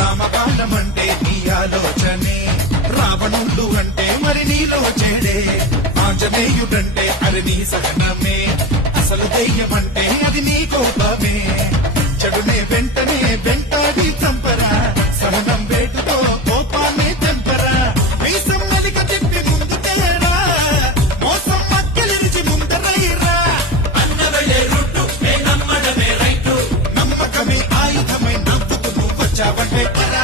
రామబాణమంటే నీ ఆలోచనే, రావణుడు అంటే మరి నీలో చెడే, ఆంజనేయుడంటే అది నీ సహనమే, అసలు దెయ్యమంటే అది నీ కోపమే. చెడునే వెంటనే వెంటాడి చంపరా, సహనం వేటుతో కోపాన్ని తెంపరా. మీసం మెలిక తిప్పి ముందు తేరా, మోసం మక్కలిరిచి ముందరైరా. అన్నవలే రూటు మే నమ్మడమే రైటు, నమ్మకమే ఆయుధమై నవ్వుతూ నువ్వు వచ్చావంటే పరా.